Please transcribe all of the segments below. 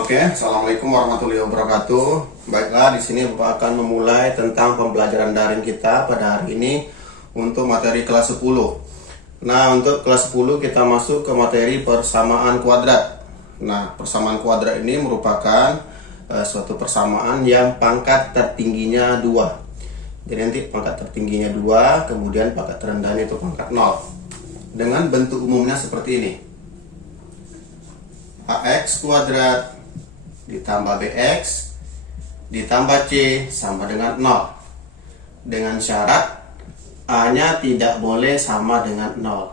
Oke, assalamualaikum warahmatullahi wabarakatuh. Baiklah, di sini Bapak akan memulai tentang pembelajaran daring kita pada hari ini untuk materi kelas 10. Nah, untuk kelas 10 kita masuk ke materi persamaan kuadrat. Nah, persamaan kuadrat ini merupakan suatu persamaan yang pangkat tertingginya 2. Jadi nanti pangkat tertingginya 2, kemudian pangkat terendahnya itu pangkat 0. Dengan bentuk umumnya seperti ini. AX kuadrat ditambah BX ditambah C sama dengan 0. Dengan syarat A-nya tidak boleh sama dengan 0.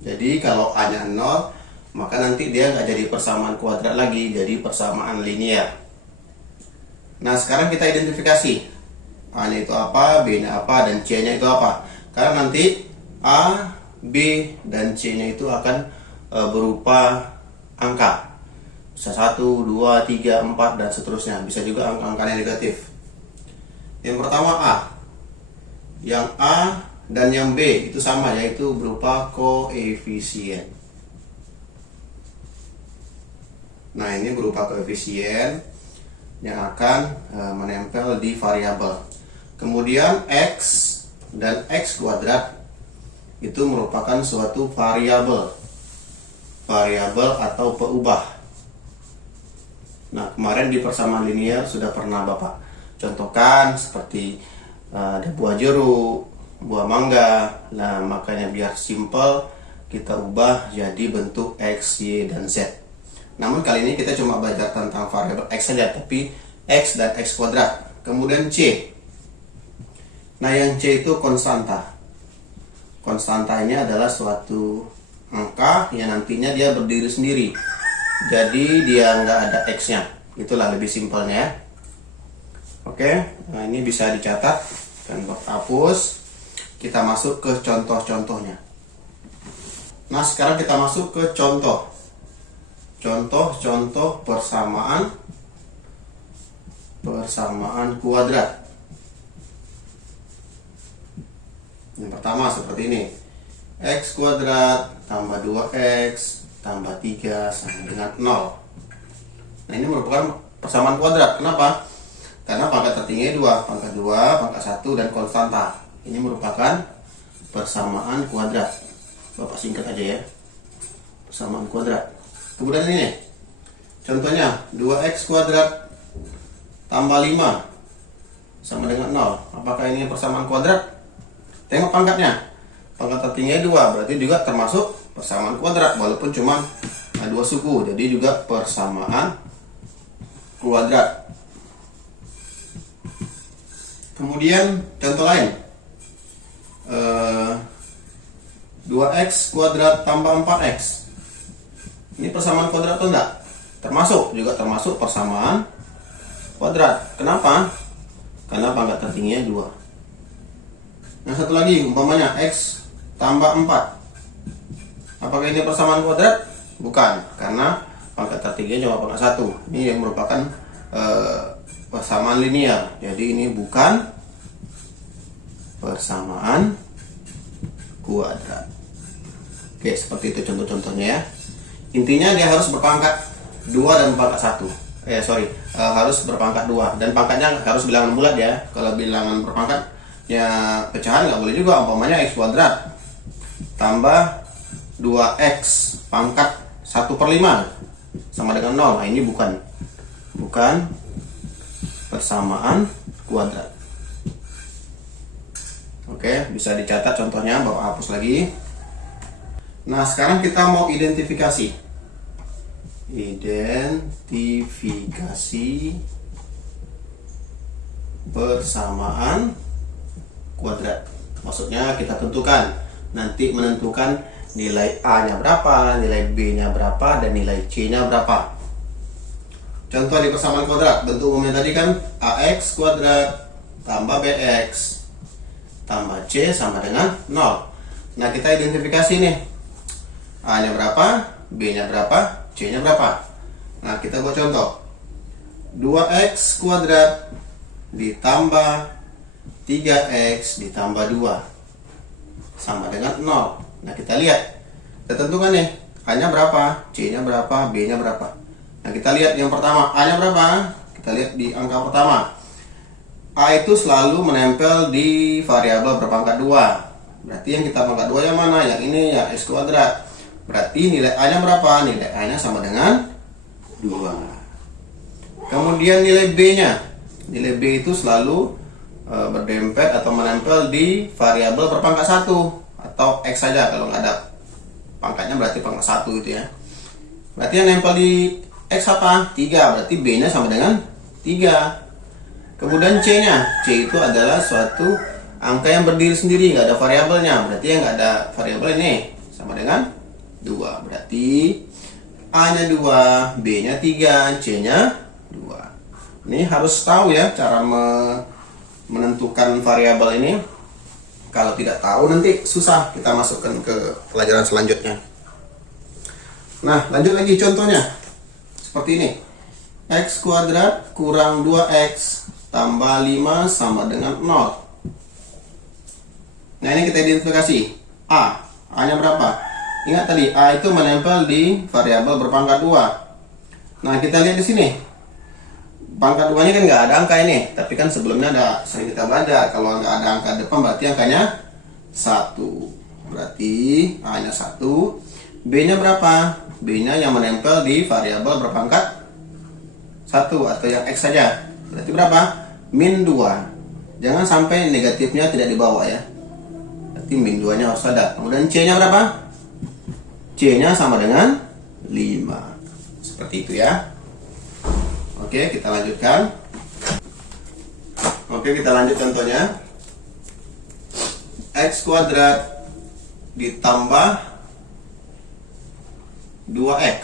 Jadi kalau A-nya 0, maka nanti dia nggak jadi persamaan kuadrat lagi, jadi persamaan linear. Nah, sekarang kita identifikasi A-nya itu apa, B-nya apa, dan C-nya itu apa. Karena nanti A, B, dan C-nya itu akan berupa angka. Bisa 1, 2, 3, 4, dan seterusnya. Bisa juga angka-angkanya negatif. Yang pertama A. Yang A dan yang B itu sama, yaitu berupa koefisien. Nah, ini berupa koefisien yang akan menempel di variabel. Kemudian X dan X kuadrat itu merupakan suatu variabel atau peubah. Nah, kemarin di persamaan linear sudah pernah Bapak contohkan seperti ada buah jeruk, buah mangga. Nah, makanya biar simple kita ubah jadi bentuk X, Y, dan Z. Namun kali ini kita cuma belajar tentang variabel X saja, tapi X dan X kuadrat. Kemudian C. Nah, yang C itu konstanta. Konstanta ini adalah suatu angka yang nantinya dia berdiri sendiri. Jadi dia nggak ada X-nya. Itulah lebih simpelnya ya. Oke, nah ini bisa dicatat dan hapus. Kita masuk ke contoh-contohnya. Nah, sekarang kita masuk ke contoh. Contoh-contoh persamaan kuadrat. Yang pertama seperti ini. X kuadrat tambah 2X tambah 3 sama dengan 0. Nah, ini merupakan persamaan kuadrat. Kenapa? Karena pangkat tertinggi 2, pangkat 2, pangkat 1, dan konstanta. Ini merupakan persamaan kuadrat. Bapak singkat aja ya. Persamaan kuadrat. Kemudian ini contohnya 2X kuadrat tambah 5 sama dengan 0. Apakah ini persamaan kuadrat? Tengok pangkatnya. Pangkat tertinggi 2, berarti juga termasuk persamaan kuadrat, walaupun cuma 2 suku, jadi juga persamaan kuadrat. Kemudian contoh lain, 2X kuadrat tambah 4X. Ini persamaan kuadrat atau enggak? Termasuk, juga termasuk persamaan kuadrat. Kenapa? Karena pangkat tertingginya 2. Yang satu lagi, umpamanya X tambah 4. Apakah ini persamaan kuadrat? Bukan, karena pangkat tertingginya cuma pangkat 1. Ini yang merupakan persamaan linear. Jadi ini bukan persamaan kuadrat. Oke, seperti itu contoh-contohnya ya. Intinya dia harus berpangkat 2 dan pangkat 1. Harus berpangkat 2 dan pangkatnya harus bilangan bulat ya. Kalau bilangan berpangkat ya pecahan nggak boleh juga. Umpamanya X kuadrat tambah 2X pangkat 1/5 sama dengan 0. Nah, ini bukan persamaan kuadrat. Oke, bisa dicatat contohnya, Bapak hapus lagi. Nah, sekarang kita mau identifikasi persamaan kuadrat. Maksudnya kita tentukan, nanti menentukan nilai A-nya berapa, nilai B-nya berapa, dan nilai C-nya berapa. Contoh di persamaan kuadrat, bentuk umumnya tadi kan AX kuadrat tambah BX tambah C sama dengan 0. Nah, kita identifikasi nih, A-nya berapa, B-nya berapa, C-nya berapa. Nah, kita buat contoh. 2X kuadrat ditambah 3X ditambah 2 sama dengan 0. Nah, kita lihat, kita tentukan nih, A-nya berapa, C-nya berapa, B-nya berapa. Nah, Nah, kita lihat yang pertama, A-nya berapa? Kita lihat di angka pertama. A itu selalu menempel di variabel berpangkat 2. Berarti yang kita pangkat 2 yang mana? Yang ini, yang X kuadrat. Berarti nilai A-nya berapa? Nilai A-nya sama dengan 2. Kemudian nilai B-nya. Nilai B itu selalu berdempet atau menempel di variabel berpangkat 1 atau X saja. Kalau nggak ada pangkatnya berarti pangkat 1 gitu ya. Berarti yang nempel di X apa? 3. Berarti B-nya sama dengan 3. Kemudian C-nya. C itu adalah suatu angka yang berdiri sendiri, nggak ada variabelnya. Berarti yang nggak ada variabel ini sama dengan 2. Berarti A-nya 2, B-nya 3, C-nya 2. Ini harus tahu ya cara menentukan variabel ini. Kalau tidak tahu nanti susah kita masukkan ke pelajaran selanjutnya. Nah, lanjut lagi contohnya. Seperti ini. X kuadrat kurang 2X tambah 5 sama dengan 0. Nah, ini kita identifikasi. A-nya berapa? Ingat tadi, A itu menempel di variabel berpangkat 2. Nah, kita lihat di sini. Pangkat 2-nya kan nggak ada angka ini. Tapi kan sebelumnya sering kita belajar. Kalau nggak ada angka depan berarti angkanya 1. Berarti A-nya 1. B-nya berapa? B-nya yang menempel di variabel berpangkat 1 atau yang X saja. Berarti berapa? Min 2. Jangan sampai negatifnya tidak dibawa ya. Berarti min 2-nya harus ada. Kemudian C-nya berapa? C-nya sama dengan 5. Seperti itu ya. Oke, kita lanjutkan. Oke, kita lanjut contohnya. X kuadrat ditambah 2X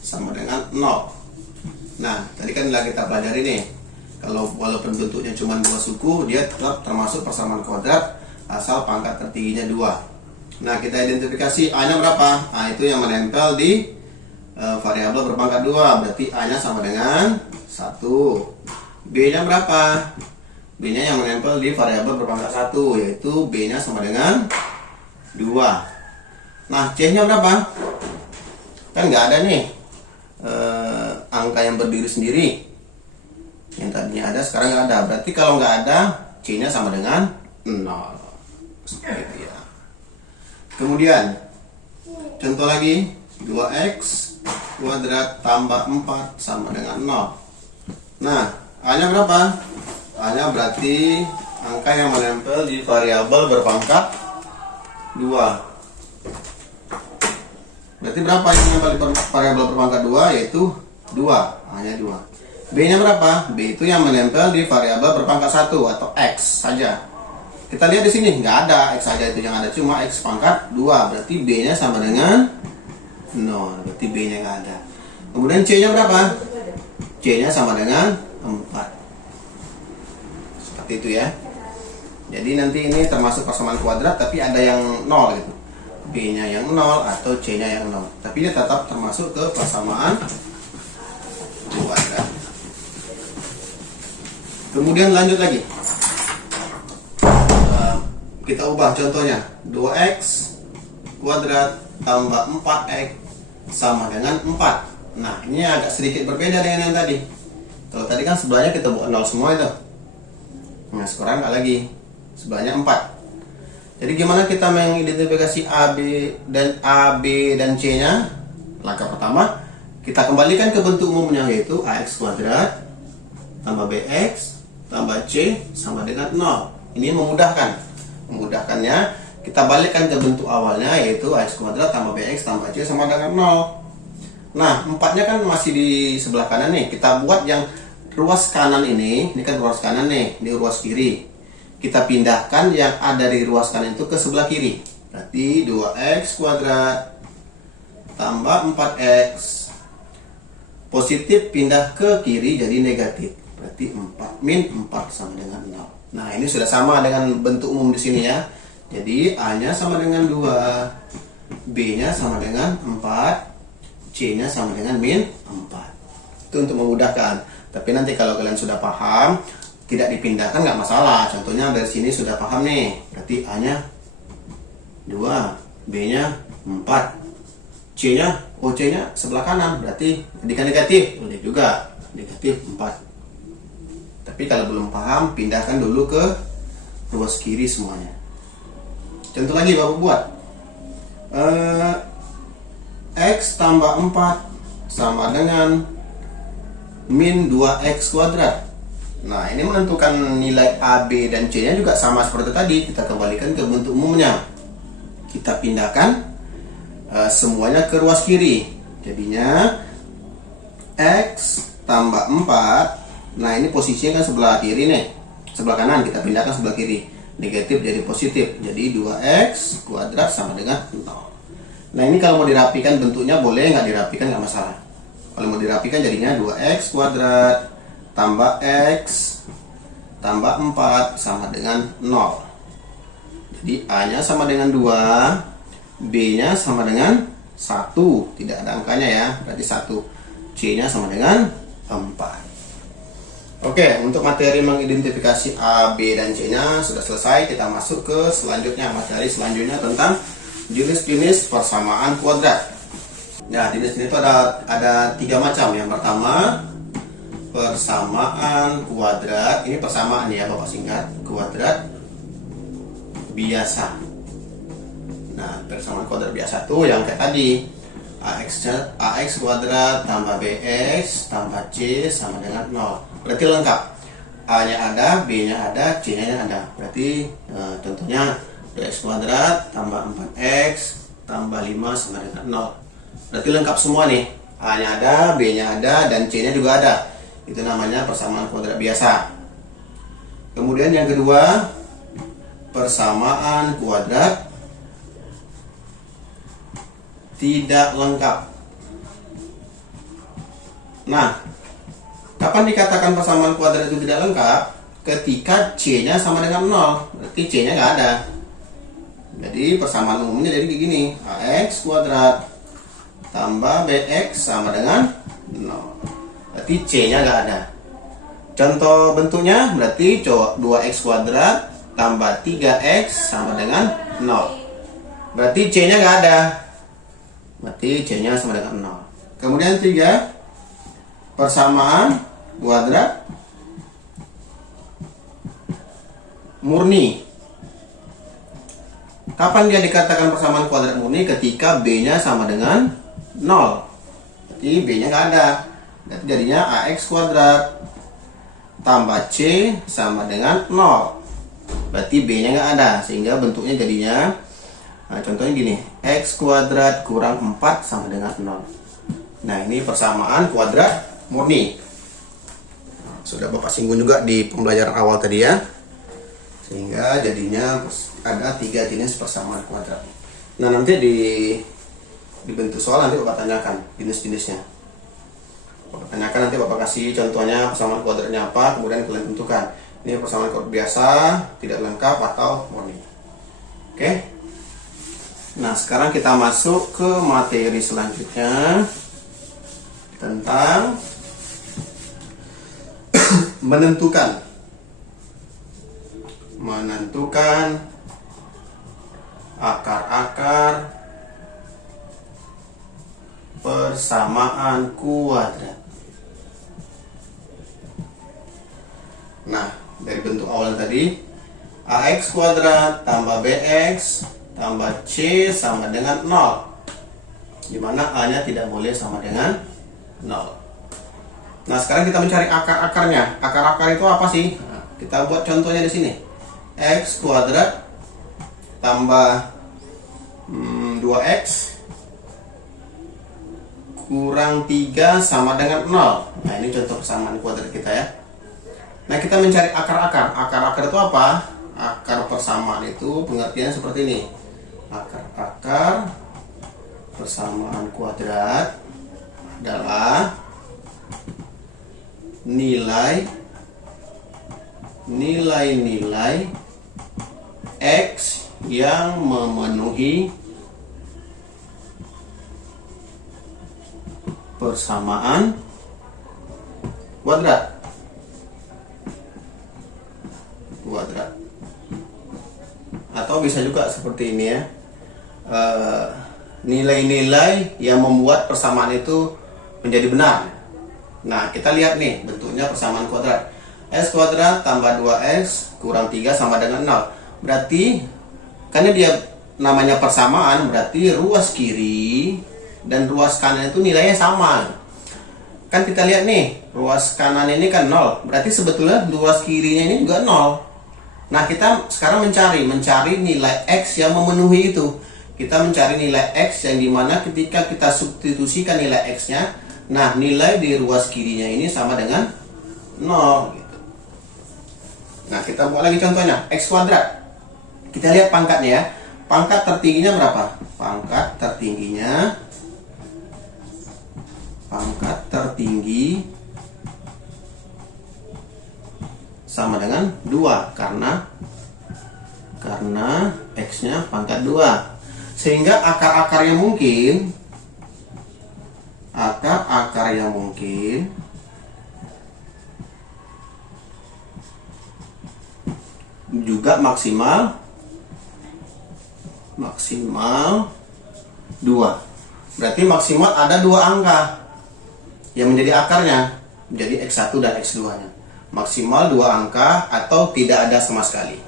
sama dengan 0. Nah, tadi kan telah kita pelajari nih. Kalau walaupun bentuknya cuma 2 suku, dia tetap termasuk persamaan kuadrat asal pangkat tertingginya 2. Nah, kita identifikasi A-nya berapa? A itu yang menempel di variabel berpangkat 2. Berarti A-nya sama dengan 1. B-nya berapa? B-nya yang menempel di variabel berpangkat 1, yaitu B-nya sama dengan 2. Nah, C-nya berapa? Kan nggak ada nih angka yang berdiri sendiri. Yang tadinya ada sekarang nggak ada. Berarti kalau nggak ada, C-nya sama dengan 0. Seperti itu ya. Kemudian contoh lagi, 2X kuadrat tambah 4 sama dengan 0. Nah, A-nya berapa? A-nya berarti angka yang menempel di variabel berpangkat 2. Berarti berapa yang menempel di variabel berpangkat 2? Yaitu 2. A-nya 2. B-nya berapa? B itu yang menempel di variabel berpangkat 1 atau X saja. Kita lihat di sini nggak ada X saja, itu yang ada cuma X pangkat 2. Berarti B-nya sama dengan 0. Berarti B-nya nggak ada. Kemudian C-nya berapa? C-nya sama dengan 4. Seperti itu ya. Jadi nanti ini termasuk persamaan kuadrat tapi ada yang 0 gitu. B-nya yang 0 atau C-nya yang 0. Tapi dia tetap termasuk ke persamaan kuadrat. Kemudian lanjut lagi. Kita ubah contohnya. 2X kuadrat tambah 4X sama dengan 4. Nah, ini agak sedikit berbeda dengan yang tadi. Kalau tadi kan sebelahnya kita buat 0 semua itu. Nah, sekarang nggak lagi. Sebelahnya 4. Jadi gimana kita mengidentifikasi A, B, dan C-nya? Langkah pertama, kita kembalikan ke bentuk umumnya, yaitu AX kuadrat tambah BX tambah C sama dengan 0. Ini memudahkan. Memudahkannya, kita balikkan ke bentuk awalnya, yaitu AX kuadrat tambah BX tambah C sama dengan 0. Nah, 4-nya kan masih di sebelah kanan nih. Kita buat yang ruas kanan ini kan ruas kanan nih, ini ruas kiri. Kita pindahkan yang ada di ruas kanan itu ke sebelah kiri. Berarti 2X kuadrat tambah 4X. Positif pindah ke kiri jadi negatif. Berarti 4 min 4 sama dengan 0. Nah, ini sudah sama dengan bentuk umum di sini ya. Jadi A-nya sama dengan 2, B-nya sama dengan 4, C-nya sama dengan min 4. Itu untuk memudahkan. Tapi nanti kalau kalian sudah paham, tidak dipindahkan nggak masalah. Contohnya dari sini sudah paham nih. Berarti A-nya 2, B-nya 4, C-nya OC-nya sebelah kanan, berarti jadikan negatif, boleh juga negatif 4. Tapi kalau belum paham, pindahkan dulu ke ruas kiri semuanya. Contoh lagi Bapak buat. X tambah 4 sama dengan min 2x kuadrat. Nah, ini menentukan nilai A, B, dan C nya juga sama seperti tadi. Kita kembalikan ke bentuk umumnya. Kita pindahkan semuanya ke ruas kiri. Jadinya X tambah 4. Nah, ini posisinya kan sebelah kiri nih. Sebelah kanan, kita pindahkan sebelah kiri. Negatif jadi positif. Jadi 2x kuadrat sama dengan 0. Nah, ini kalau mau dirapikan bentuknya boleh, nggak dirapikan nggak masalah. Kalau mau dirapikan jadinya 2x kuadrat tambah x tambah 4 sama dengan 0. Jadi A nya sama dengan 2, B nya sama dengan 1, tidak ada angkanya ya, berarti 1. C nya sama dengan 4. Oke, untuk materi mengidentifikasi A, B, dan C nya sudah selesai. Kita masuk ke selanjutnya, materi selanjutnya tentang jenis-jenis persamaan kuadrat. Nah, jenis-jenis itu ada 3 macam. Yang pertama, persamaan kuadrat. Ini persamaan ya, Bapak singkat, kuadrat biasa. Nah, persamaan kuadrat biasa tuh yang kayak tadi, ax kuadrat tambah bx tambah c sama dengan 0. Berarti lengkap. A nya ada, B nya ada, C nya ada. Berarti contohnya 2x kuadrat tambah 4x tambah 5 sama dengan 0. Berarti lengkap semua nih. A nya ada, B nya ada, dan C nya juga ada. Itu namanya persamaan kuadrat biasa. Kemudian yang kedua, persamaan kuadrat tidak lengkap. Nah, kapan dikatakan persamaan kuadrat itu tidak lengkap? Ketika C nya sama dengan 0. Berarti C nya nggak ada. Jadi persamaan umumnya jadi kayak gini, ax kuadrat tambah bx sama dengan 0. Berarti C nya nggak ada. Contoh bentuknya berarti 2x kuadrat tambah 3x sama dengan 0. Berarti C nya nggak ada. Berarti C nya sama dengan 0. Kemudian 3, persamaan kuadrat murni. Kapan dia dikatakan persamaan kuadrat murni? Ketika B-nya sama dengan 0. Berarti B-nya nggak ada. Berarti jadinya AX kuadrat tambah C sama dengan 0. Berarti B-nya nggak ada. Sehingga bentuknya jadinya, nah, contohnya gini, X kuadrat kurang 4 sama dengan 0. Nah, ini persamaan kuadrat murni. Sudah Bapak singgung juga di pembelajaran awal tadi ya. Sehingga jadinya ada 3 jenis persamaan kuadrat. Nah, nanti di bentuk soal nanti Bapak tanyakan jenis-jenisnya. Bapak tanyakan, nanti Bapak kasih contohnya persamaan kuadratnya apa, kemudian kalian tentukan. Ini persamaan kuadrat biasa, tidak lengkap, atau murni. Oke. Nah, sekarang kita masuk ke materi selanjutnya tentang menentukan akar-akar persamaan kuadrat. Nah, dari bentuk awal tadi, ax kuadrat tambah bx tambah c sama dengan 0, dimana a nya tidak boleh sama dengan 0. Nah, sekarang kita mencari akar-akarnya. Akar-akar itu apa sih? Nah, kita buat contohnya di sini. X kuadrat tambah 2x kurang 3 sama dengan 0. Nah, ini contoh persamaan kuadrat kita ya. Nah, kita mencari akar-akar. Akar-akar itu apa? Akar persamaan itu pengertian seperti ini. Akar-akar persamaan kuadrat adalah nilai-nilai X yang memenuhi persamaan kuadrat. Atau bisa juga seperti ini ya, nilai-nilai yang membuat persamaan itu menjadi benar. Nah, kita lihat nih bentuknya persamaan kuadrat. X kuadrat tambah 2x kurang 3 sama dengan 0. Berarti karena dia namanya persamaan, berarti ruas kiri dan ruas kanan itu nilainya sama. Kan kita lihat nih, ruas kanan ini kan 0. Berarti sebetulnya ruas kirinya ini juga 0. Nah, kita sekarang mencari nilai X yang memenuhi itu. Kita mencari nilai X yang dimana ketika kita substitusikan nilai X-nya, nah nilai di ruas kirinya ini sama dengan 0 gitu. Nah, kita buat lagi contohnya, X kuadrat. Kita lihat pangkatnya ya. Pangkat tertingginya berapa? Pangkat tertinggi sama dengan 2 karena X-nya pangkat 2. Sehingga akar-akar yang mungkin juga maksimal 2. Berarti maksimal ada 2 angka yang menjadi akarnya, menjadi X1 dan X2 nya. Maksimal 2 angka atau tidak ada sama sekali.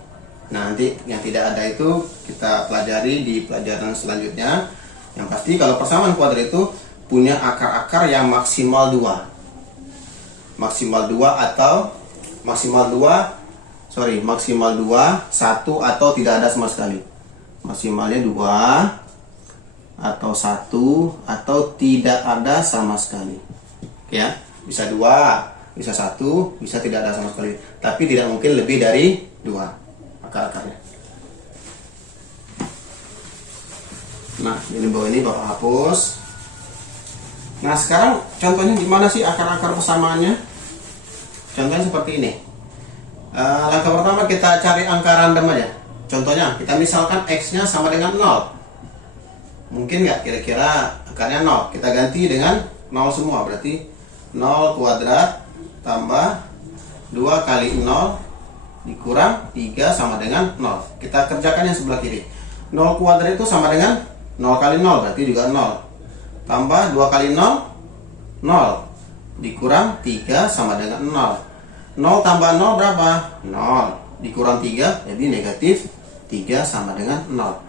Nah, nanti yang tidak ada itu kita pelajari di pelajaran selanjutnya. Yang pasti kalau persamaan kuadrat itu punya akar-akar yang maksimal 2. Maksimal 2 atau maksimal 2, 1 atau tidak ada sama sekali. Maksimalnya 2 atau 1 atau tidak ada sama sekali. Ya, bisa 2, bisa 1, bisa tidak ada sama sekali. Tapi tidak mungkin lebih dari 2 akar-akarnya. Nah, ini bawah ini Bapak hapus. Nah, sekarang contohnya gimana sih akar-akar persamaannya? Contohnya seperti ini. Langkah pertama kita cari angka random aja. Contohnya, kita misalkan X-nya sama dengan 0. Mungkin nggak kira-kira akarnya 0? Kita ganti dengan 0 semua. Berarti 0 kuadrat tambah 2 kali 0 dikurang 3 sama dengan 0. Kita kerjakan yang sebelah kiri. 0 kuadrat itu sama dengan 0 kali 0, berarti juga 0. Tambah 2 kali 0, 0. Dikurang 3 sama dengan 0. 0 tambah 0 berapa? 0. Dikurang 3, jadi negatif 3 sama dengan 0.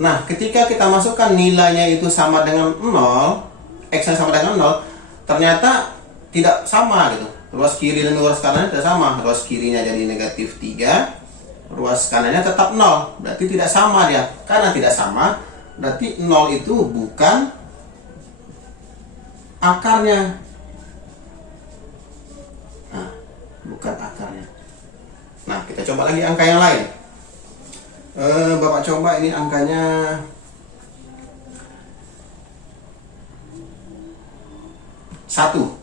Nah, ketika kita masukkan nilainya itu sama dengan 0, X-nya sama dengan 0, ternyata tidak sama gitu. Ruas kiri dan ruas kanannya tidak sama. Ruas kirinya jadi negatif 3, ruas kanannya tetap 0. Berarti tidak sama dia. Karena tidak sama, berarti 0 itu bukan akarnya. Nah, bukan akarnya. Nah, kita coba lagi angka yang lain. Bapak coba ini angkanya 1.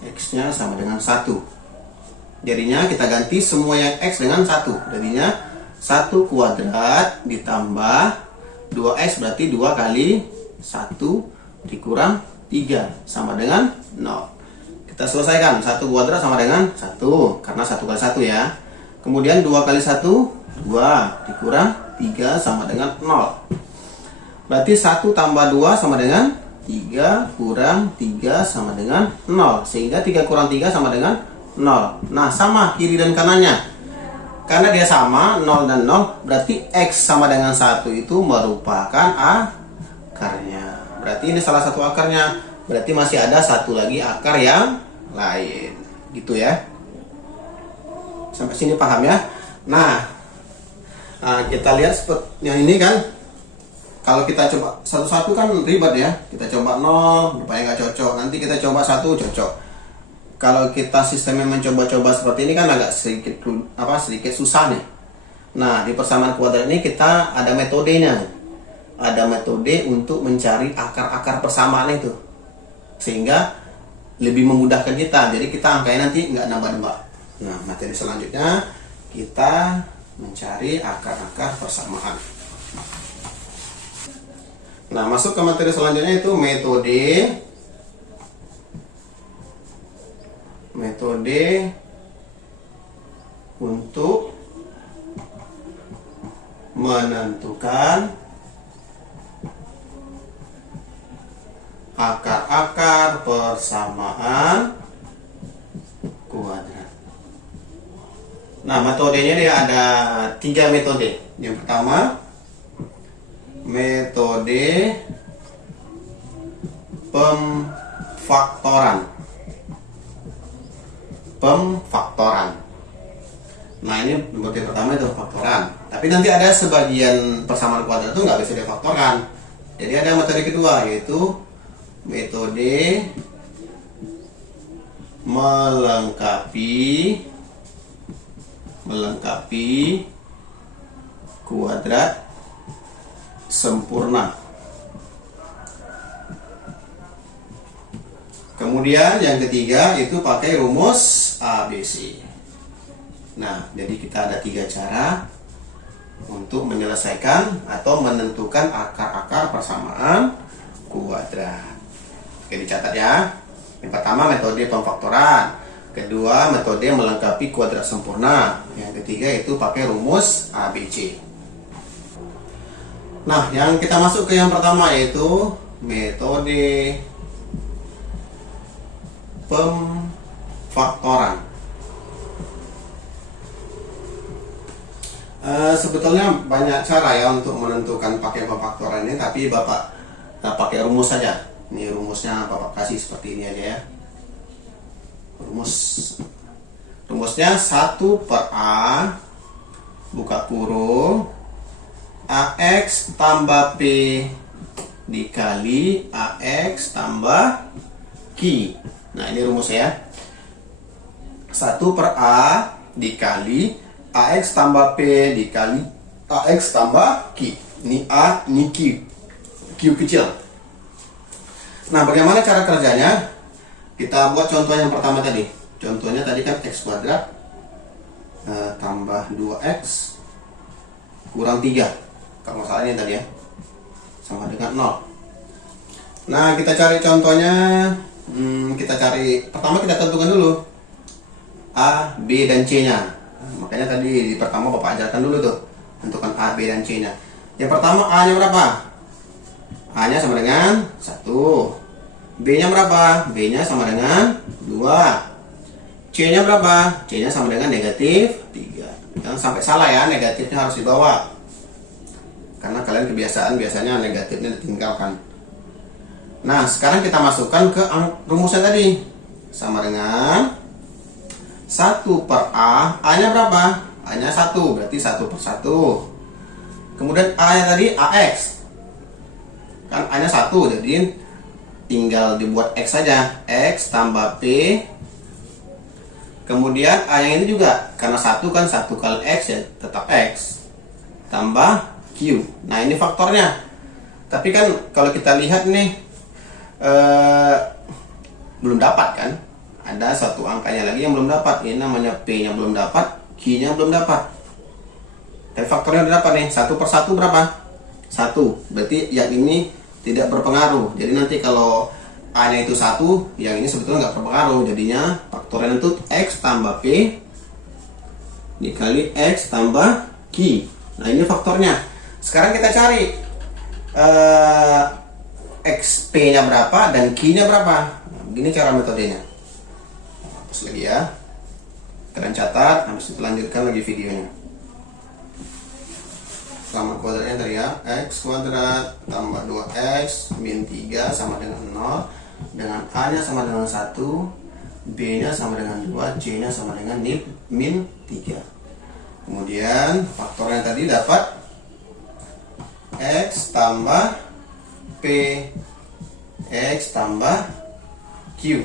X-nya sama dengan 1. Jadinya kita ganti semua yang X dengan 1. Jadinya 1 kuadrat ditambah 2X berarti 2 kali 1 dikurang 3 sama dengan 0. Kita selesaikan. 1 kuadrat sama dengan 1 karena 1 kali 1 ya. Kemudian 2 kali 1 2 dikurang 3 sama dengan 0. Berarti 1 tambah 2 sama dengan 3 kurang 3 sama dengan 0. Sehingga 3 kurang 3 sama dengan 0. Nah, sama kiri dan kanannya. Karena dia sama 0 dan 0, berarti X sama dengan 1 itu merupakan akarnya. Berarti ini salah satu akarnya. Berarti masih ada satu lagi akar yang lain. Gitu ya. Sampai sini paham ya? Nah, kita lihat seperti yang ini kan. Kalau kita coba satu-satu kan ribet ya. Kita coba 0, rupanya nggak cocok. Nanti kita coba 1, cocok. Kalau kita sistemnya mencoba-coba seperti ini kan agak sedikit susah nih. Nah, di persamaan kuadrat ini kita ada metodenya. Ada metode untuk mencari akar-akar persamaan itu. Sehingga lebih memudahkan kita. Jadi kita angkanya nanti nggak nambah-nambah. Nah, materi selanjutnya kita mencari akar-akar persamaan. Nah, masuk ke materi selanjutnya itu metode untuk menentukan akar-akar persamaan kuadrat. Nah, metodenya dia ada 3 metode. Yang pertama, metode pemfaktoran. Nah, ini metode pertama itu faktoran. Tapi nanti ada sebagian persamaan kuadrat itu nggak bisa difaktorkan. Jadi ada metode kedua, yaitu metode melengkapi kuadrat sempurna. Kemudian yang ketiga itu pakai rumus ABC. Nah, jadi kita ada 3 cara untuk menyelesaikan atau menentukan akar-akar persamaan kuadrat. Oke, dicatat ya. Yang pertama metode pemfaktoran, kedua metode melengkapi kuadrat sempurna, yang ketiga itu pakai rumus ABC. Nah, yang kita masuk ke yang pertama yaitu metode pemfaktoran. Sebetulnya banyak cara ya untuk menentukan pakai pemfaktoran ini, tapi Bapak pakai rumus saja. Ini rumusnya Bapak kasih seperti ini aja ya. Rumusnya 1/A buka kurung AX tambah P dikali AX tambah Q. Nah, ini rumusnya ya. 1/A dikali AX tambah P dikali AX tambah Q. Ini A, ini Q. Q kecil. Nah, bagaimana cara kerjanya? Kita buat contoh yang pertama tadi. Contohnya tadi kan X kuadrat tambah 2X kurang 3. Kalau salah ini tadi ya. Sama dengan 0. Nah, kita cari contohnya. Pertama kita tentukan dulu A, B, dan C-nya. Makanya tadi di pertama Bapak ajarkan dulu tuh tentukan A, B, dan C-nya. Yang pertama A-nya berapa? A-nya sama dengan 1. B-nya berapa? B-nya sama dengan 2. C-nya berapa? C-nya sama dengan negatif 3. Jangan sampai salah ya, negatifnya harus dibawa. Karena kalian kebiasaan biasanya negatifnya ditinggalkan. Nah, sekarang kita masukkan ke rumusnya tadi. Sama dengan 1/A. A-nya berapa? A-nya 1, berarti 1/1. Kemudian A-nya tadi AX. Kan A-nya 1, jadi tinggal dibuat X saja. X tambah P. Kemudian A yang ini juga, karena 1 kan 1 kali X ya, tetap X. Tambah Q. Nah, ini faktornya. Tapi kan kalau kita lihat nih, belum dapat kan? Ada satu angkanya lagi yang belum dapat. Ini namanya P-nya belum dapat, Q-nya belum dapat. Tapi faktornya udah dapat nih. 1/1 berapa? 1. Berarti yang ini tidak berpengaruh. Jadi nanti kalau A-nya itu 1, yang ini sebetulnya nggak berpengaruh. Jadinya faktornya itu X tambah P dikali X tambah Q. Nah, ini faktornya. Sekarang kita cari XP-nya berapa dan Q-nya berapa. Nah, begini cara metodenya. Hapus lagi ya. Kalian catat, habis itu lanjutkan lagi videonya. Sama kuadratnya tadi ya, X kuadrat tambah 2X min 3 sama dengan 0, dengan A nya sama dengan 1, B nya sama dengan 2, C nya sama dengan min 3. Kemudian faktornya tadi dapat X tambah P X tambah Q,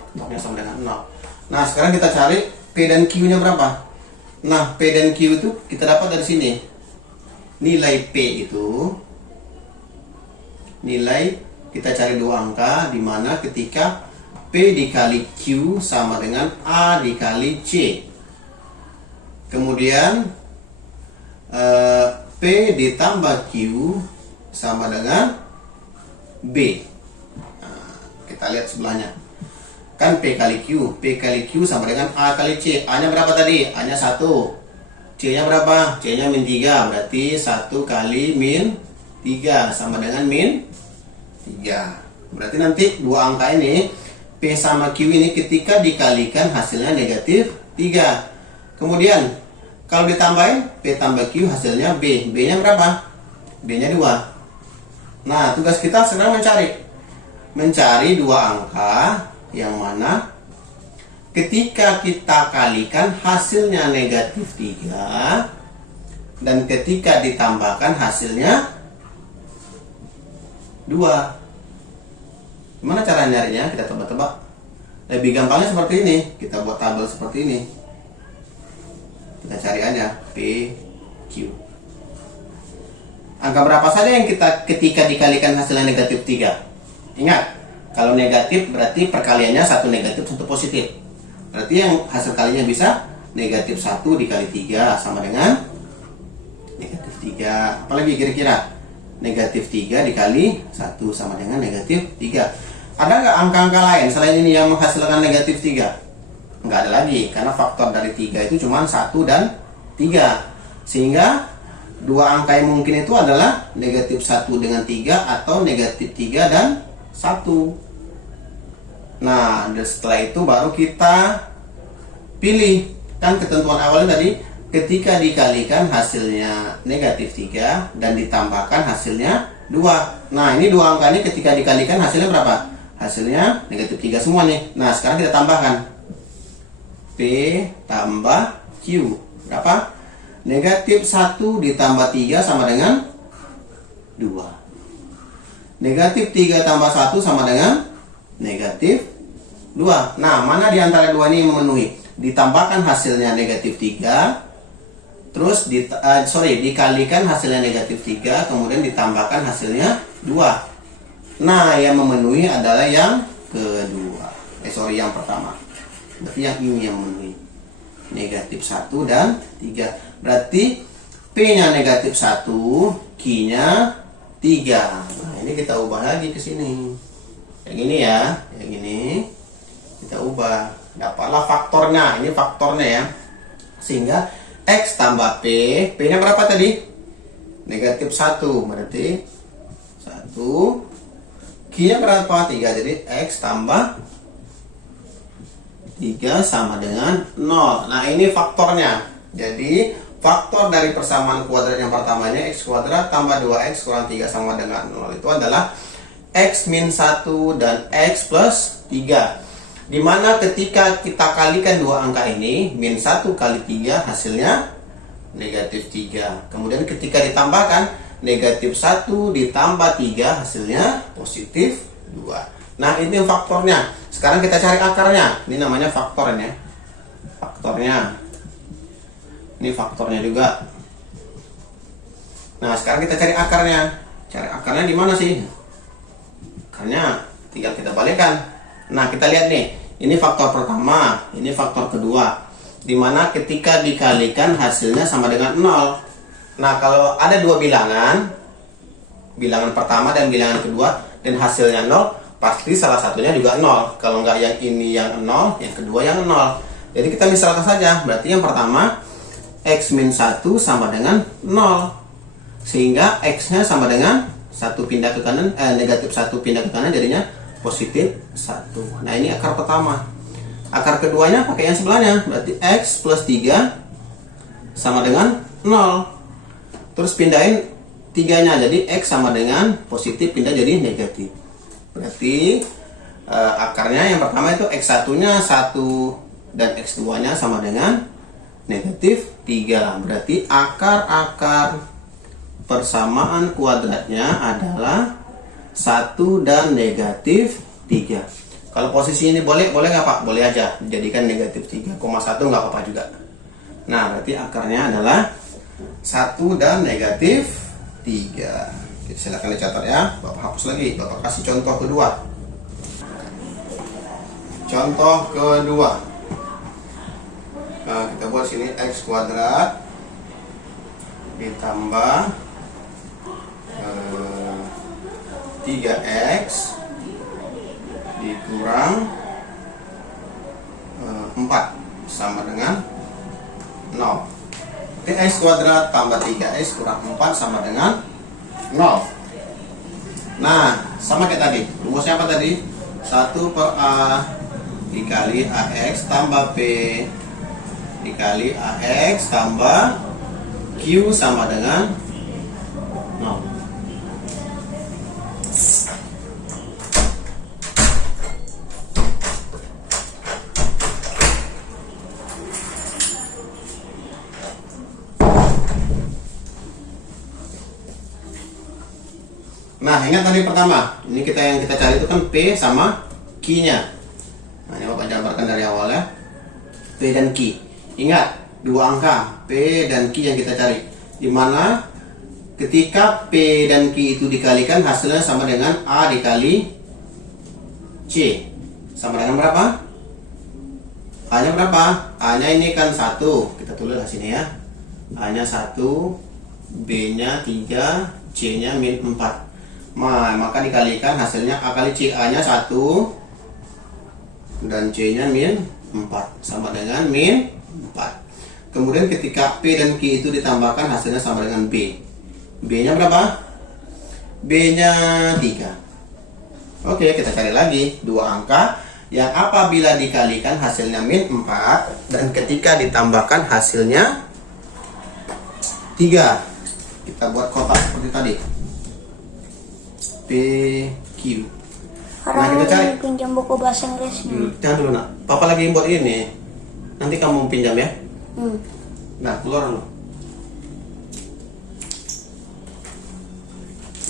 faktornya sama dengan 0. Nah, sekarang kita cari P dan Q nya berapa. Nah, P dan Q itu kita dapat dari sini. Nilai P itu, nilai kita cari 2 angka, di mana ketika P dikali Q sama dengan A dikali C. Kemudian P ditambah Q sama dengan B. Nah, kita lihat sebelahnya. Kan P kali Q sama dengan A kali C. A nya berapa tadi? A nya 1. C nya berapa? C nya min 3. Berarti 1 kali min 3 sama dengan min 3. Berarti nanti dua angka ini, P sama Q ini ketika dikalikan hasilnya negatif 3. Kemudian kalau ditambahin P tambah Q hasilnya B. B-nya berapa? B-nya 2. Nah, tugas kita sekarang mencari dua angka yang mana ketika kita kalikan hasilnya negatif 3 dan ketika ditambahkan hasilnya 2. Gimana cara nyarinya? Kita tebak-tebak. Lebih gampangnya seperti ini. Kita buat tabel seperti ini. Kita cari aja P, Q. Angka berapa saja yang kita ketika dikalikan hasilnya negatif 3? Ingat, kalau negatif berarti perkaliannya satu negatif, satu positif. Berarti yang hasil kalinya bisa negatif 1 dikali 3 sama dengan negatif 3. Apalagi kira-kira? Negatif 3 dikali 1 sama dengan negatif 3. Ada nggak angka-angka lain selain ini yang menghasilkan negatif 3? Nggak ada lagi, karena faktor dari 3 itu cuma 1 dan 3. Sehingga dua angka yang mungkin itu adalah negatif 1 dengan 3 atau negatif 3 dan 1. Nah, setelah itu baru kita pilih. Kan ketentuan awalnya tadi, ketika dikalikan hasilnya negatif 3 dan ditambahkan hasilnya 2. Nah, ini dua angka ini ketika dikalikan hasilnya berapa? Hasilnya negatif 3 semua nih. Nah, sekarang kita tambahkan P tambah Q. Berapa? Negatif 1 ditambah 3 sama dengan 2. Negatif 3 tambah 1 sama dengan negatif 2. Nah, mana di antara dua ini yang memenuhi? Ditambahkan hasilnya negatif 3, terus dikalikan hasilnya negatif 3, kemudian ditambahkan hasilnya 2. Nah, yang memenuhi adalah yang kedua. Yang pertama. Berarti yang ini yang memenuhi. Negatif 1 dan 3. Berarti P-nya negatif 1, Q-nya 3. Nah, ini kita ubah lagi ke sini. Yang ini ya, yang ini kita ubah. Dapatlah faktornya. Ini faktornya ya. Sehingga X tambah P, P-nya berapa tadi? Negatif 1, berarti 1. Q-nya berapa? 3, jadi X tambah 3 sama dengan 0. Nah, ini faktornya. Jadi faktor dari persamaan kuadrat yang pertama ini X kuadrat tambah 2X kurang 3 sama dengan 0. Itu adalah X min 1 dan X plus 3. Dimana ketika kita kalikan dua angka ini, min 1 kali 3 hasilnya negatif 3. Kemudian ketika ditambahkan, negatif 1 ditambah 3 hasilnya positif 2. Nah, ini faktornya. Sekarang kita cari akarnya. Ini namanya faktornya. Faktornya. Ini faktornya juga. Nah, sekarang kita cari akarnya. Cari akarnya di mana sih? Akarnya tinggal kita balikkan. Nah, kita lihat nih. Ini faktor pertama, ini faktor kedua. Dimana ketika dikalikan hasilnya sama dengan 0. Nah, kalau ada dua bilangan, bilangan pertama dan bilangan kedua, dan hasilnya 0, pasti salah satunya juga 0. Kalau nggak yang ini yang 0, yang kedua yang 0. Jadi kita misalkan saja, berarti yang pertama, X min 1 sama dengan 0. Sehingga X-nya sama dengan 1 pindah ke kanan, negatif 1 pindah ke kanan, jadinya positif 1. Nah, ini akar pertama. Akar keduanya pakai yang sebelahnya, berarti X plus 3 sama dengan 0. Terus pindahin 3-nya, jadi X sama dengan positif pindah jadi negatif. Berarti akarnya yang pertama itu X1-nya 1 dan X2-nya sama dengan negatif 3. Berarti akar-akar persamaan kuadratnya adalah 1 dan negatif 3. Kalau posisi ini boleh nggak Pak? Boleh aja, jadikan negatif 3,1 nggak apa-apa juga. Nah, berarti akarnya adalah 1 dan negatif 3. Oke, silakan dicatat ya. Bapak hapus lagi, Bapak kasih contoh kedua. Contoh kedua. Nah, kita buat sini X kuadrat ditambah 3X dikurang 4 sama dengan 0. Jadi X kuadrat tambah 3X kurang 4 sama dengan 0. Nah, sama kayak tadi. Rumusnya apa tadi? 1 per A dikali AX tambah P dikali AX tambah Q sama dengan 0. Nah, ingat tadi pertama, ini yang kita cari itu kan P sama Q-nya. Nah, ini Bapak gambarkan dari awal ya. P dan Q. Ingat, dua angka P dan Q yang kita cari. Dimana ketika P dan Q itu dikalikan, hasilnya sama dengan A dikali C. Sama dengan berapa? A-nya berapa? A-nya ini kan 1. Kita tulis di sini ya. A-nya 1, B-nya 3, C-nya min 4. Maka dikalikan hasilnya A kali C. A nya 1 dan C nya min 4 sama dengan min 4. Kemudian ketika P dan Q itu ditambahkan, hasilnya sama dengan B. B nya berapa? B nya 3. Oke, kita cari lagi dua angka yang apabila dikalikan hasilnya min 4 dan ketika ditambahkan hasilnya 3. Kita buat kotak seperti tadi. PQ. Nah, kita cari. Pinjam buku bahasa Inggrisnya. Jangan dulu nak. Papa lagi buat ini. Nanti kamu pinjam ya. Nah, keluar dulu.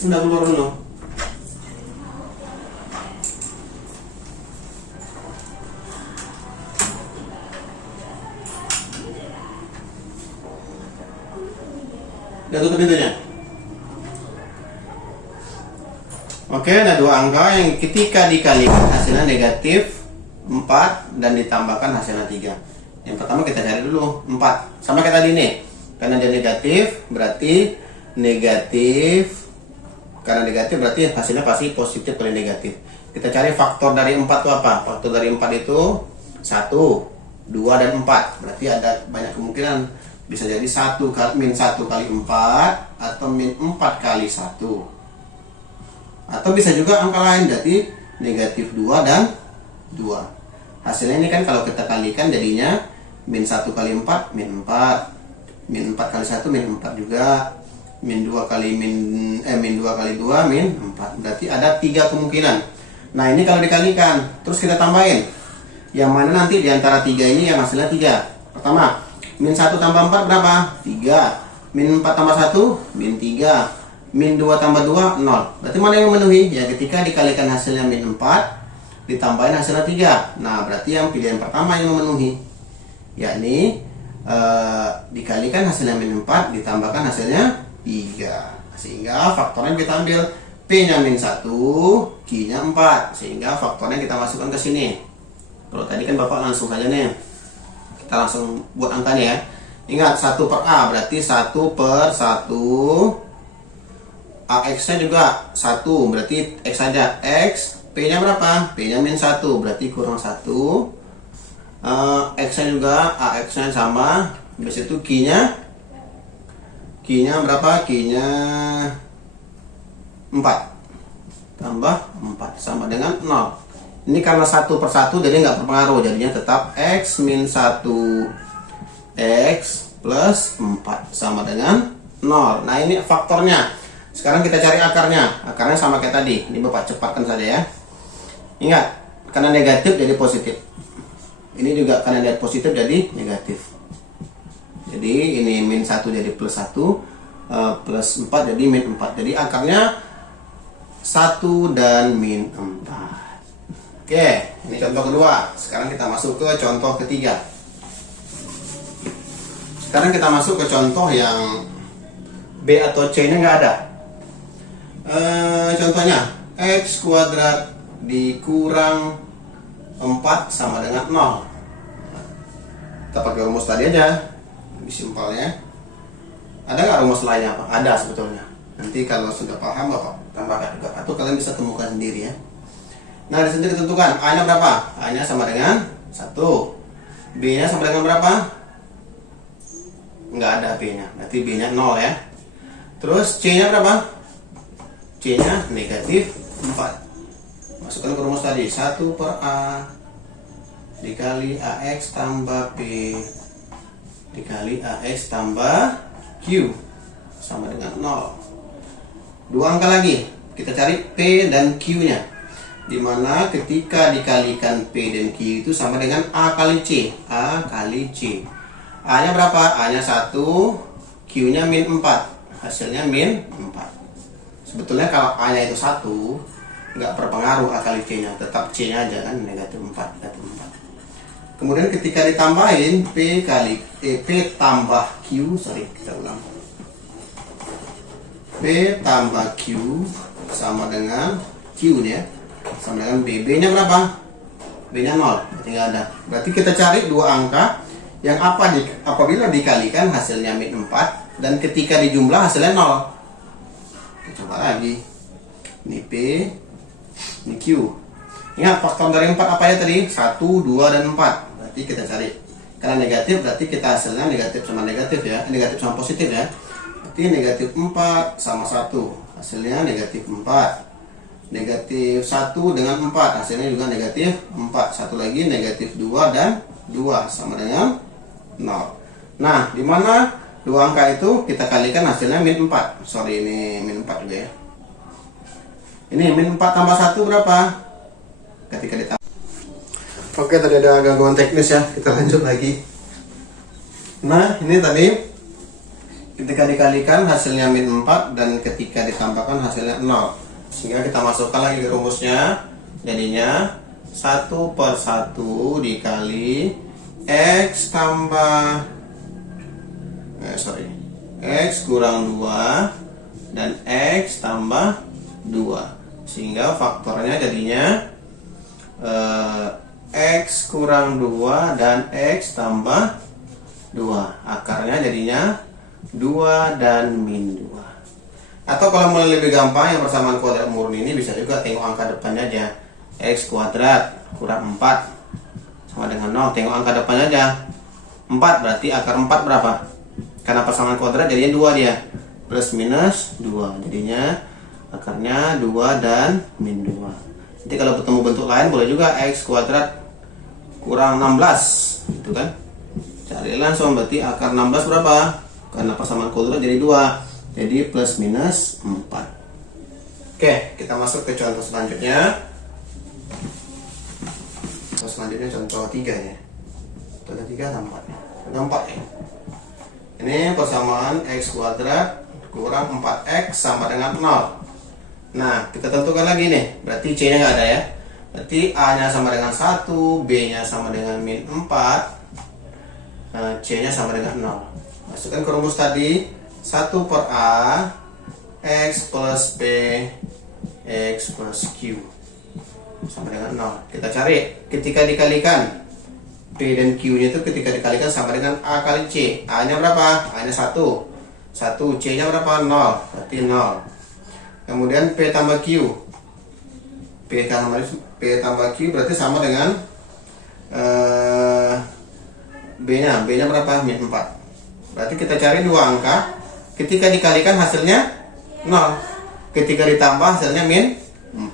Udah keluar dulu. Udah tutup pintunya. Oke, ada dua angka yang ketika dikalikan hasilnya negatif 4 dan ditambahkan hasilnya 3. Yang pertama kita cari dulu 4. Sama kayak tadi nih. Karena dia negatif, berarti negatif. Karena negatif berarti hasilnya pasti positif kali negatif. Kita cari faktor dari 4 itu apa? Faktor dari 4 itu 1, 2, dan 4. Berarti ada banyak kemungkinan. Bisa jadi min 1 kali 4 atau min 4 kali 1. Atau bisa juga angka lain, jadi negatif 2 dan 2. Hasilnya ini kan kalau kita kalikan jadinya min 1 kali 4 min 4, min 4 kali 1 min 4 juga, min 2 kali min 2 kali 2 min 4. Berarti ada 3 kemungkinan. Nah, ini kalau dikalikan terus kita tambahin, yang mana nanti diantara 3 ini yang hasilnya 3. Pertama, min 1 tambah 4 berapa? 3. Min 4 tambah 1 min 3. Min 2 tambah 2, 0. Berarti mana yang memenuhi? Ya, ketika dikalikan hasilnya min 4 ditambahin hasilnya 3. Nah, berarti yang pilihan pertama yang memenuhi, yakni dikalikan hasilnya min 4 ditambahkan hasilnya 3. Sehingga faktornya kita ambil P nya min 1, Q nya 4. Sehingga faktornya kita masukkan ke sini. Kalau tadi kan Bapak langsung saja nih, kita langsung buat angkanya ya. Ingat, 1 per A berarti 1 per 1. AX nya juga 1, berarti X saja. X, P nya berapa? P nya min 1, berarti kurang 1. X nya juga, AX nya sama. Habis itu Q nya berapa? Q nya 4 tambah 4 sama dengan 0. Ini karena 1 per 1 jadi nggak berpengaruh, jadinya tetap X min 1 X plus 4 sama dengan 0. Nah, ini faktornya. Sekarang kita cari akarnya. Akarnya sama kayak tadi. Ini Bapak cepatkan saja ya. Ingat, karena negatif jadi positif. Ini juga karena dia positif jadi negatif. Jadi ini min 1 jadi plus 1, plus 4 jadi min 4. Jadi akarnya 1 dan min 4. Oke, ini contoh kedua. Sekarang kita masuk ke contoh ketiga. Sekarang kita masuk ke contoh yang B atau C nya nggak ada. Contohnya X kuadrat dikurang 4 sama dengan 0. Kita pakai rumus tadi aja, lebih simpelnya. Ada nggak rumus lainnya apa? Ada sebetulnya. Nanti kalau sudah paham Bapak tambahkan juga, atau kalian bisa temukan sendiri ya. Nah, di sini ditentukan A nya berapa? A nya sama dengan 1. B nya sama dengan berapa? Nggak ada B nya, berarti B nya 0 ya. Terus C nya berapa? C nya negatif 4. Masukkan ke rumus tadi, 1 per A dikali AX tambah P dikali AX tambah Q sama dengan 0. Dua angka lagi, kita cari P dan Q nya, dimana ketika dikalikan P dan Q itu sama dengan A kali C. A kali C, A nya berapa? A nya 1, Q nya min 4, hasilnya min 4. Sebetulnya kalau A nya itu 1, nggak berpengaruh A kali C nya, tetap C nya aja kan, negatif 4. Kemudian ketika ditambahin P tambah Q, kita ulang, P tambah Q sama dengan Q nya sama dengan B. B nya berapa? B nya 0, berarti nggak ada. Berarti kita cari dua angka yang apabila dikalikan hasilnya min 4 dan ketika dijumlah hasilnya 0. Kita coba lagi, ini P, ini Q. Ingat faktor dari 4 apa ya tadi? 1, 2, dan 4. Berarti kita cari, karena negatif berarti kita hasilnya negatif sama negatif ya, negatif sama positif ya. Berarti negatif 4 sama 1, hasilnya negatif 4. Negatif 1 dengan 4, hasilnya juga negatif 4. Satu lagi negatif 2 dan 2 sama dengan 0. Nah, dimana dua angka itu kita kalikan hasilnya min 4. Sorry, ini min 4 juga ya. Ini min 4 tambah 1 berapa? Ketika ditambah. Oke, tadi ada gangguan teknis ya, kita lanjut lagi. Nah, ini tadi ketika dikalikan hasilnya min 4 dan ketika ditambahkan hasilnya 0. Sehingga kita masukkan lagi ke rumusnya, jadinya 1 per 1 dikali X tambah X kurang 2 dan X tambah 2. Sehingga faktornya jadinya X kurang 2 dan X tambah 2. Akarnya jadinya 2 dan min 2. Atau kalau mulai lebih gampang, yang persamaan kuadrat murni ini bisa juga tengok angka depannya aja. X kuadrat kurang 4 sama dengan 0. Tengok angka depannya aja, 4, berarti akar 4 berapa? Karena persamaan kuadrat jadinya 2 dia, plus minus 2, jadinya akarnya 2 dan min 2. Nanti kalau bertemu bentuk lain boleh juga X kuadrat kurang 16, gitu kan? Cari langsung, berarti akar 16 berapa? Karena persamaan kuadrat jadi 2, jadi plus minus 4. Oke, kita masuk ke contoh selanjutnya. Contoh selanjutnya contoh 3 ya. Contoh 3 sama 4 ya. Contoh 4 ya. Ini persamaan X kuadrat kurang 4X sama dengan 0. Nah, kita tentukan lagi nih, berarti C nya nggak ada ya. Berarti A nya sama dengan 1, B nya sama dengan min 4, C nya sama dengan 0. Masukkan ke rumus tadi, 1 per A X plus B X plus Q sama dengan 0. Kita cari ketika dikalikan P dan Q nya itu ketika dikalikan sama dengan A kali C. A nya berapa? A nya 1, C nya berapa? 0, berarti 0. Kemudian P tambah Q, P tambah Q berarti sama dengan B nya berapa? Min 4. Berarti kita cari dua angka, ketika dikalikan hasilnya 0, ketika ditambah hasilnya min 4.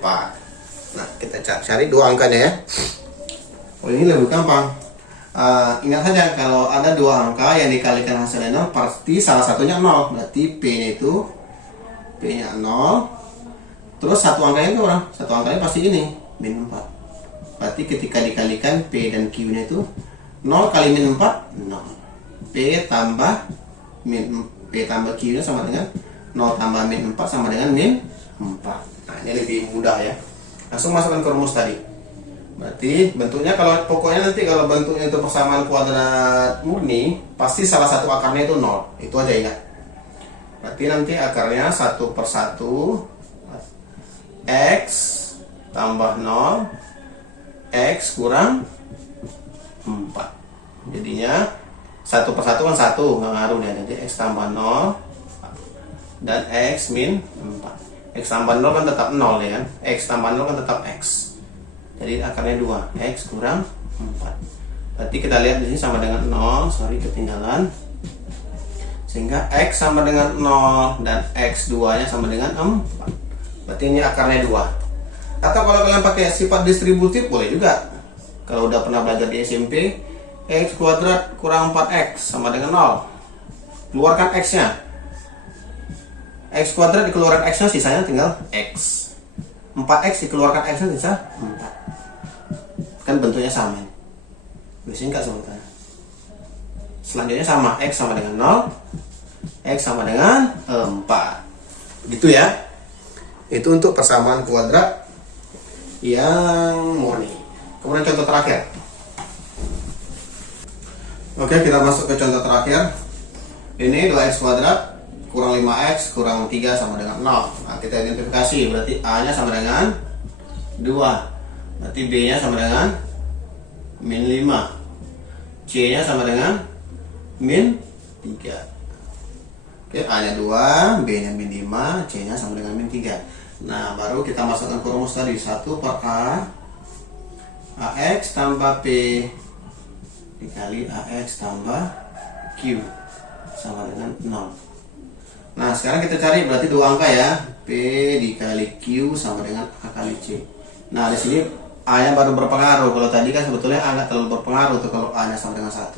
Nah, kita cari dua angkanya ya. Oh, ini lebih gampang. Ingat saja, kalau ada dua angka yang dikalikan hasilnya 0, pasti salah satunya 0. Berarti P nya 0. Terus satu angkanya itu orang, satu angkanya pasti ini min 4. Berarti ketika dikalikan P dan Q nya itu 0 kali min 4, 0. P tambah Q nya sama dengan 0 tambah min 4 sama dengan min 4. Nah, ini lebih mudah ya. Langsung masukkan ke rumus tadi. Berarti bentuknya, kalau pokoknya nanti kalau bentuknya itu persamaan kuadrat murni, pasti salah satu akarnya itu 0. Itu aja ingat. Berarti nanti akarnya 1 per 1 X tambah 0 X kurang 4. Jadinya 1 per 1 kan 1, nggak ngaruh ya. Jadi X tambah 0 dan X min 4. X tambah 0 kan tetap 0 ya kan. X tambah 0 kan tetap X. Jadi akarnya 2, X kurang 4. Berarti kita lihat di sini sama dengan 0, sorry ketinggalan. Sehingga X sama dengan 0 dan X2 nya sama dengan 4. Berarti ini akarnya 2. Atau kalau kalian pakai sifat distributif boleh juga. Kalau udah pernah belajar di SMP, x kuadrat kurang 4x sama dengan 0. Keluarkan x-nya. X kuadrat dikeluarkan x-nya, sisanya tinggal x. 4x dikeluarkan x-nya sisa 4. Kan bentuknya sama. Lebih singkat sebetulnya. Selanjutnya sama, x sama dengan 0, x sama dengan 4. Gitu ya. Itu untuk persamaan kuadrat yang murni. Kemudian contoh terakhir. Oke, kita masuk ke contoh terakhir. Ini 2x kuadrat kurang 5x kurang 3 sama dengan 0. Nah, kita identifikasi, berarti a nya sama dengan 2, berarti b nya sama dengan min 5, c nya sama dengan min 3. Oke, a nya 2, b nya min 5, c nya sama dengan min 3. Nah, baru kita masukkan ke rumus tadi, 1 per a, ax tambah p dikali ax tambah q sama dengan 0. Nah, sekarang kita cari berarti dua angka ya, p dikali q sama dengan a kali c. Nah, di sini a nya baru berpengaruh. Kalau tadi kan sebetulnya a nggak terlalu berpengaruh tuh kalau a nya sama dengan 1.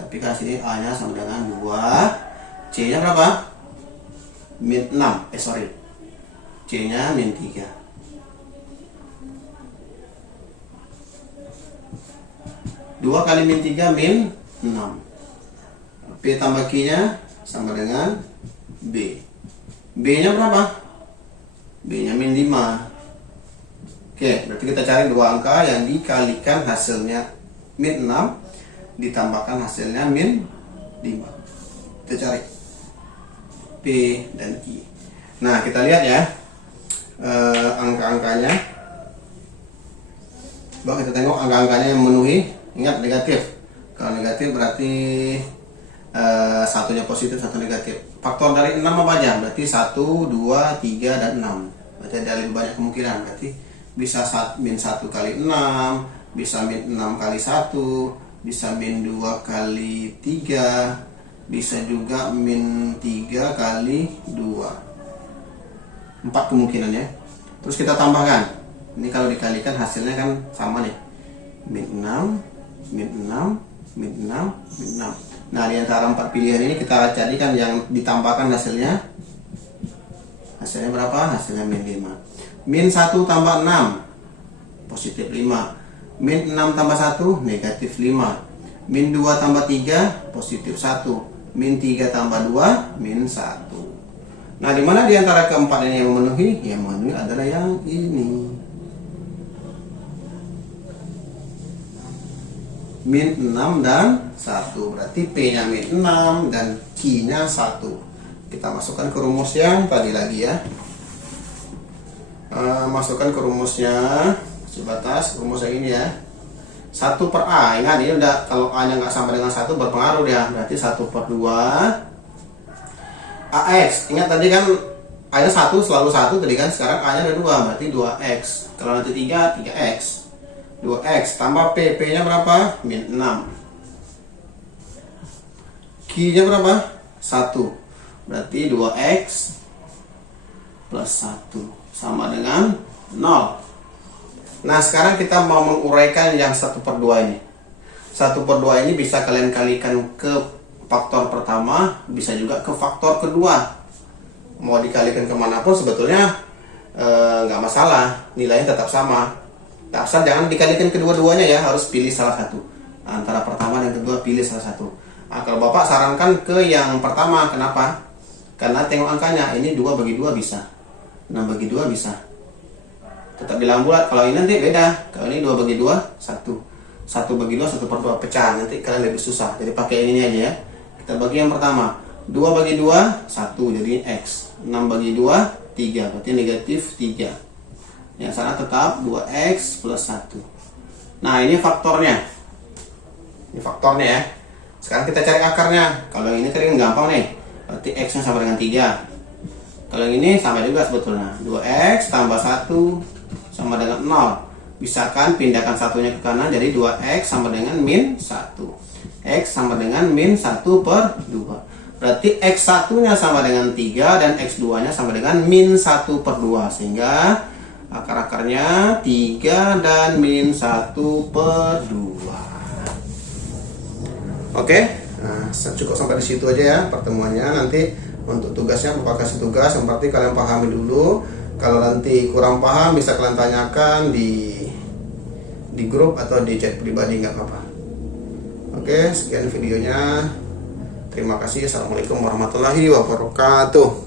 Tapi kan sini a nya sama dengan 2, c nya berapa? Min 6, c nya min 3. 2 kali min 3 min 6. P tambah Q nya sama dengan B. B nya berapa? B nya min 5. Oke, berarti kita cari dua angka yang dikalikan hasilnya min 6 ditambahkan hasilnya min 5. Kita cari P dan Q. Nah, kita lihat ya angka-angkanya. Coba kita tengok angka-angkanya yang memenuhi. Ingat negatif. Kalau negatif berarti satunya positif, satu negatif. Faktor dari 6 apa aja? Berarti 1, 2, 3, dan 6. Berarti ada lebih banyak kemungkinan. Berarti bisa min 1 kali 6, bisa min 6 kali 1, bisa min 2 kali 3, bisa juga min 3 kali 2. 4 kemungkinan ya. Terus kita tambahkan. Ini kalau dikalikan hasilnya kan sama nih. Min 6, min 6, min 6, min 6. Nah, di antara 4 pilihan ini kita jadikan yang ditambahkan hasilnya. Hasilnya berapa? Hasilnya min 5. Min 1 tambah 6 positif 5. Min 6 tambah 1 negatif 5. Min 2 tambah 3 positif 1. Min 3 tambah 2 min 1. Nah, di mana di antara keempat ini yang memenuhi? Yang memenuhi adalah yang ini. Min 6 dan 1. Berarti P nya min 6 dan Q nya 1. Kita masukkan ke rumus yang tadi lagi ya. Masukkan ke rumusnya. Sebatas rumus yang ini ya. 1 per A. Ingat ini udah, kalau A nya nggak sama dengan 1 berpengaruh dia. Berarti 1 per 2 AX. Ingat tadi kan A nya 1 selalu 1 tadi kan. Sekarang A nya ada 2. Berarti 2X. Kalau nanti 3, 3X. 2x tambah P nya berapa? Min 6. Q nya berapa? 1. Berarti 2x plus 1 sama dengan 0. Nah, sekarang kita mau menguraikan yang 1 per 2 ini. 1 per 2 ini bisa kalian kalikan ke faktor pertama, bisa juga ke faktor kedua. Mau dikalikan kemanapun sebetulnya nggak masalah, nilainya tetap sama. Asal jangan dikalikan kedua-duanya ya, harus pilih salah satu. Antara pertama dan kedua pilih salah satu. Nah, kalau Bapak sarankan ke yang pertama, kenapa? Karena tengok angkanya, ini 2 bagi 2 bisa, 6 bagi 2 bisa. Tetap bilang bulat, kalau ini nanti beda. Kalau ini 2 bagi 2, 1. 1 bagi 2, 1 per 2 pecah, nanti kalian lebih susah. Jadi pakai yang ini aja ya. Kita bagi yang pertama, 2 bagi 2, 1, jadi X. 6 bagi 2, 3, berarti negatif 3. Yang sana tetap 2x plus 1. Nah, ini faktornya. Ini faktornya ya. Sekarang kita cari akarnya. Kalau yang ini tadi kan gampang nih. Berarti x nya sama dengan 3. Kalau yang ini sama juga sebetulnya. 2x tambah 1 sama dengan 0. Bisa kan pindahkan satunya ke kanan, jadi 2x sama dengan min 1. X sama dengan min 1 per 2. Berarti x1 nya sama dengan 3 dan x2 nya sama dengan min 1 per 2. Sehingga Akar-akarnya 3 dan min 1/2. Oke, nah, cukup sampai di situ aja ya pertemuannya. Nanti untuk tugasnya Bapak kasih tugas yang berarti kalian pahami dulu. Kalau nanti kurang paham bisa kalian tanyakan di grup atau di chat pribadi, nggak apa-apa. Oke, sekian videonya. Terima kasih. Assalamualaikum warahmatullahi wabarakatuh.